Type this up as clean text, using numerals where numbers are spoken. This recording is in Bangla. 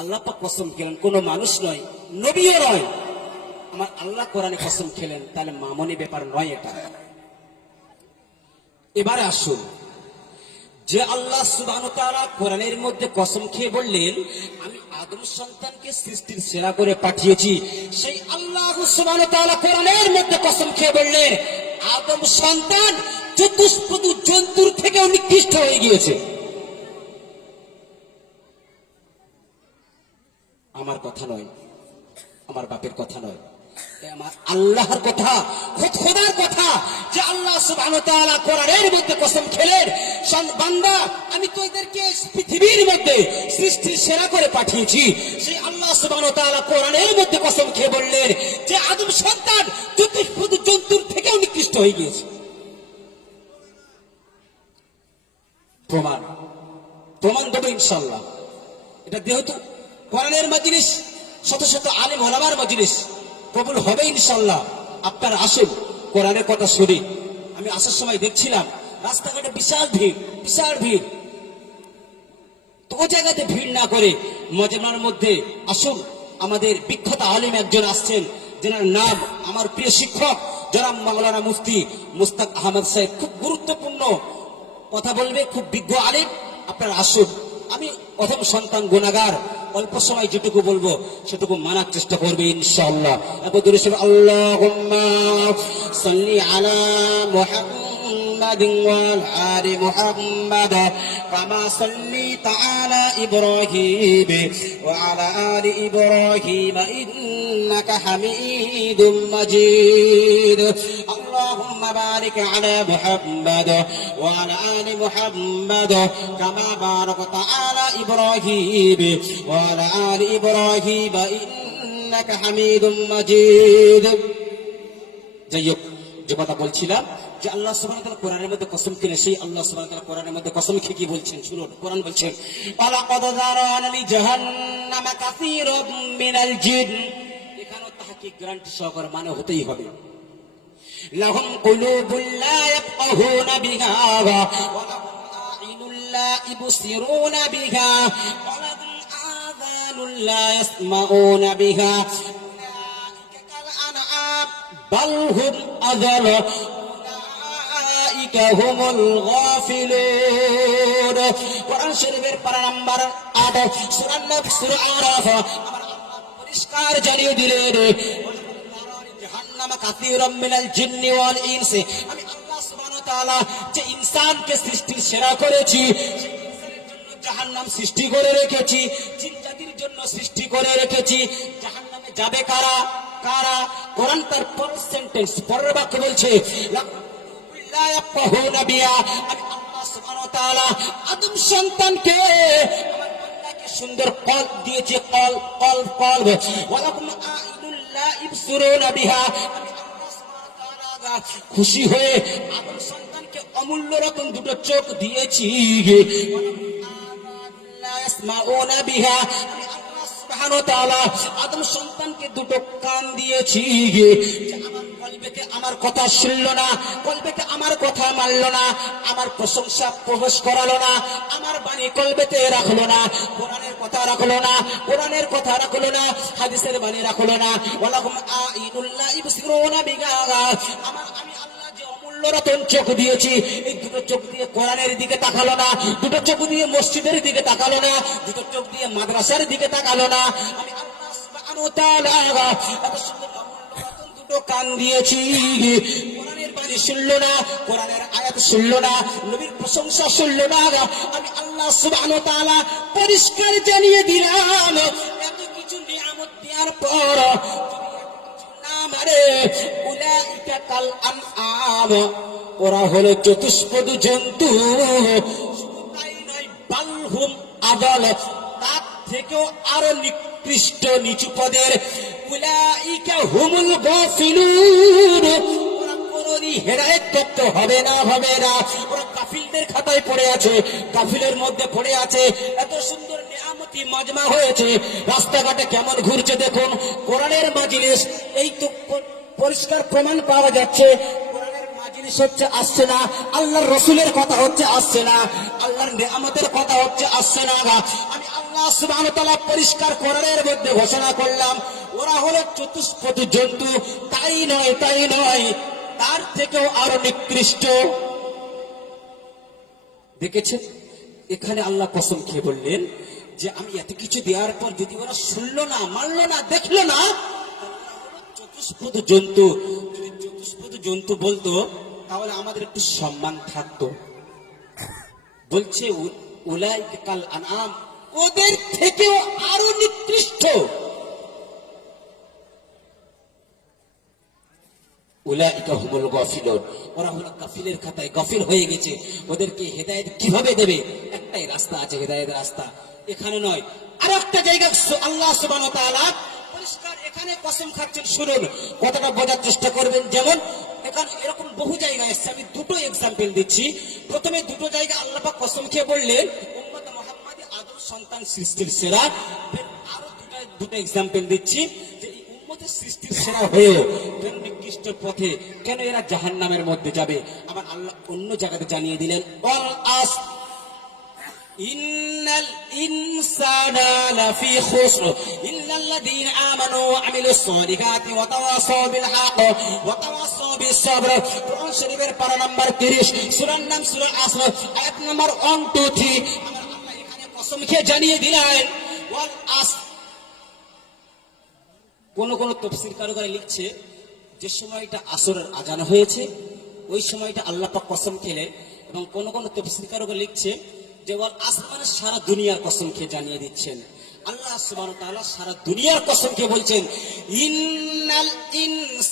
আল্লাহ পাক কসম খেলেন, কোন মানুষ নয়, নবীও নয়, আমার আল্লাহ কোরআনে কসম খেলেন, তাহলে মামুনি ব্যাপার নয় এটা। এবারে আসুন, যে আল্লাহ সুবহানাহু ওয়া তাআলা কোরআনের মধ্যে কসম খেয়ে বললেন আমি আদম সন্তানকে সৃষ্টির সেরা করে পাঠিয়েছি, সেই আল্লাহ সুবহানাহু ওয়া তাআলা কোরআনের মধ্যে কসম খেয়ে বললেন আদম সন্তান চতুষ্পদ জন্তুর থেকেও নিকৃষ্ট হয়ে গিয়েছে। আমার কথা নয়, আমার বাপের কথা নয়, আমার আল্লাহর কথা, খোদার কথা, যে আল্লাহ সুবহানাহু ওয়া তাআলা কোরআনের মধ্যে কসম খেলেন বান্দা আমি তো এদেরকে পৃথিবীর মধ্যে সৃষ্টির সেরা করে পাঠিয়েছি। সেই আল্লাহ সুবহানাহু ওয়া তাআলা কোরআনের মধ্যে কসম খেয়ে বললেন যে আদম সন্তান চতুষ্পদ জন্তুর থেকেও নিকৃষ্ট হয়ে গিয়েছে। প্রমাণ দেবো ইনশাআল্লাহ। এটা যেহেতু কোরআনের মজলিস, শত শত আলেম ওলামার মজলিস, কবুল হবে ইনশাআল্লাহ। আপনারা আসেন, কোরআনের কথা শুনি। আমি আসার সময় দেখছিলাম রাস্তাঘাটে বিশাল ভিড়। তো ও জায়গাতে ভিড় না করে মজমার মধ্যে আসুন। আমাদের বিখ্যাত আলেম একজন আসছেন, যার নাম আমার প্রিয় শিক্ষক জনাব মাওলানা মুফতি মুস্তাক আহমদ সাহেব। খুব গুরুত্বপূর্ণ কথা বলবে, খুব বিজ্ঞ আলেম। আপনারা আসুন। আমি প্রথম সন্তান গুনাহগার, অল্প সময় যেটুকু বলবো সেটুকু মানার চেষ্টা করবে ইনশাআল্লাহ। আল্লাহুম্মা সাল্লি আলা মুহাম্মাদ ওয়া আলি মুহাম্মাদ কামা সাল্লাইতা আলা ইব্রাহিম ওয়া আলা আলি ইব্রাহিম ইন্নাকা হামিদুম মাজিদ। اللهم بارك على محمد وعلى آل محمد كما باركت على إبراهيم وعلى آل إبراهيم إنك حميد مجيد। যাই হোক, যে কথা বলছিলাম যে আল্লাহ সুবহানাহু ওয়া তাআলা কোরআনের মধ্যে কসম খেলেন, সেই আল্লাহ সুবহানাহু ওয়া তাআলা কোরআনের মধ্যে কসম খেয়ে কি বলছেন শুনুন। কোরআন বলছেন ওয়ালাকাদ যারানা লিজাহান্নামা কাসীরাম মিনাল জিন। এখানে তাহকিক গ্যারান্টি সহকারে মানে হতেই হবে। لهم قلوب لا يفقهون بها ولهم أعين لا يبصرون بها ولهم آذان لا يسمعون بها أولئك كالأنعام بل هم أضل أولئك هم الغافلون। কোরআন শরীফের পারা নাম্বার 8 সূরা নূর সূরা আরাফ আমার আল্লাহ পরিষ্কার জানিয়ে দিলেন আমি আল্লাহ সুবহানাহু ওয়া তাআলা যে ইনসানকে সৃষ্টির সেরা করেছি, সেই ইনসানের জন্য জাহান্নাম সৃষ্টি করে রেখেছি, জিন জাতির জন্য সৃষ্টি করে রেখেছি। জাহান্নামে যাবে কারা? কোরআন তার পরের সেন্টেন্স, পরের বাক্য বলছে লা ইয়াফকাহুনা বিহা। আমি আল্লাহ সুবহানাহু ওয়া তাআলা আদম সন্তানকে আমার বান্দাকে সুন্দর কল দিয়েছি, কল ওয়ালাকুম খুশি হয়ে আদম সন্তানকে অমূল্য রতন দুটো চোখ দিয়েছি। আদম সন্তানকে দুটো কান দিয়েছি। আমার কলবেকে আমার কথা শুনল না, কলবেকে আমার কথা মানল না, আমার প্রশংসা প্রবেশ করালো না, আমার বাণী কলবেতে রাখলো না, কোরআনের কথা রাখলো না, কোরআনের কথা রাখলো না, হাদিসের বাণী রাখলো না। ওয়ালাহুম আইনুল লা ইবসিরুনা বিহা। আমি আল্লাহ যে অমূল্য রতন চোখ দিয়েছি, এই দুটো চোখ দিয়ে কোরআনের দিকে তাকালো না, দুটো চোখ দিয়ে মসজিদের দিকে তাকালো না, দুটো চোখ দিয়ে মাদ্রাসার দিকে তাকালো না। আমি আল্লাহ সুবহানাহু ওয়া তাআলা এত সুন্দর অমূল্য রতন দুটো কান দিয়েছি, কোরআনের বাণী শুনলো না, কোরআনের আয়াত শুনলো না, নবীর প্রশংসা শুনলো না। আমি আল্লাহ সুবহানাহু ওয়া তাআলা পরিষ্কার জানিয়ে দিলাম এত কিছু নিয়ামত দেওয়ার পর উলাইকা কাল আনআম, ওরা হলো চতুষ্পদ জন্তু। শুধু তাই নয়, বাল হুম আদাল, তার থেকেও আরো নিকৃষ্ট নিচু পদের। উলাইকা হুমুল গাফিলুন, ওরা কোনদিন হেদায়েত প্রাপ্ত হবে না। ওরা কাফিরদের খাতায় পড়ে আছে, কাফিরের মধ্যে পড়ে আছে। এত সুন্দর নিয়ামতি মাজমা হয়েছে, রাস্তাঘাটে কেমন ঘুরছে দেখুন। কোরআনের মাজলিস, এই তো পরিষ্কার প্রমাণ পাওয়া যাচ্ছে। কোরআনের মাজলিস হচ্ছে, আসছে না। আল্লাহর রাসূলের কথা হচ্ছে, আসছে না। আল্লাহর নিয়ামতের কথা হচ্ছে, আসছে না। আমি আল্লাহ আল্লাহ সুবহানাহু ওয়া তাআলা পরিষ্কার কোরআনের মধ্যে ঘোষণা করলাম, ওরা হলো চতুষ্পদ জন্তু। তাই নয়, তার থেকেও আরো নিকৃষ্ট। দেখেছেন, এখানে আল্লাহ কসম খেয়ে বললেন যে আমি এত কিছু দেওয়ার পর যদি ওরা শুনলো না, মানলো না, দেখলো না, চতুষ্পদ জন্তু। যদি চতুষ্পদ জন্তু বলতো তাহলে আমাদের একটু সম্মান থাকতো। বলছে উলাইকা কাল আনআম, ওদের থেকেও আরো নিকৃষ্ট। উলাইকা হুমুল গাফিলুন, ওরা হলো গাফিলের খাতায় গাফিল হয়ে গেছে। ওদেরকে হেদায়েত কিভাবে দেবে? একটাই রাস্তা আছে, হেদায়েতের রাস্তা। এখানে নয়, আর একটা জায়গা আল্লাহ সুবহানাহু ওয়া তাআলা পরিষ্কার এখানে কসম খাচ্ছেন। শুনুন, কথাটা বোঝার চেষ্টা করবেন। যেমন এখানে এরকম বহু জায়গা এসেছে, আমি দুটো এক্সাম্পল দিচ্ছি। প্রথমে দুটো জায়গা আল্লাহ পাক কসম খেয়ে বললেন উম্মত মুহাম্মাদী আদম সন্তান সৃষ্টির সেরা। আরো দুটো এক্সাম্পল দিচ্ছি যে এই উম্মতের সৃষ্টির সেরা হয়ে কেন নিকৃষ্ট পথে, কেন এরা জাহান্নামের মধ্যে যাবে। আবার আল্লাহ অন্য জায়গাতে জানিয়ে দিলেন ওয়াল আস ইন্নাল ইনসানা লাফি খুসর ইল্লাল্লাযীনা আমানু ওয়া আমিলুস সালিহাতি ওয়া তাওয়াসাউ বিল হক ওয়া তাওয়াসাউ বিস সাবর। কোরআন শরীফের পারা নাম্বার 30, সূরার নাম সূরা আসর, আয়াত নাম্বার 1, 2, 3। আমার আল্লাহ এখানে কসম খেয়ে জানিয়ে দিলেন ওয়াল আস। কোন তাফসীরকাররা লিখছে যে সময়টা আসরের আজান হয়েছে ওই সময়টা আল্লাহ পাক কসম খেলেন, এবং কোন তাফসীরকাররা লিখছে যে ওয়াল আসমানে সারা দুনিয়ার কসম খেয়ে জানিয়ে দিচ্ছেন। আল্লাহ সুবহানাহু ওয়া তাআলা সারা দুনিয়ার কসম খেয়ে বলছেন ইন্নাল ইনসানা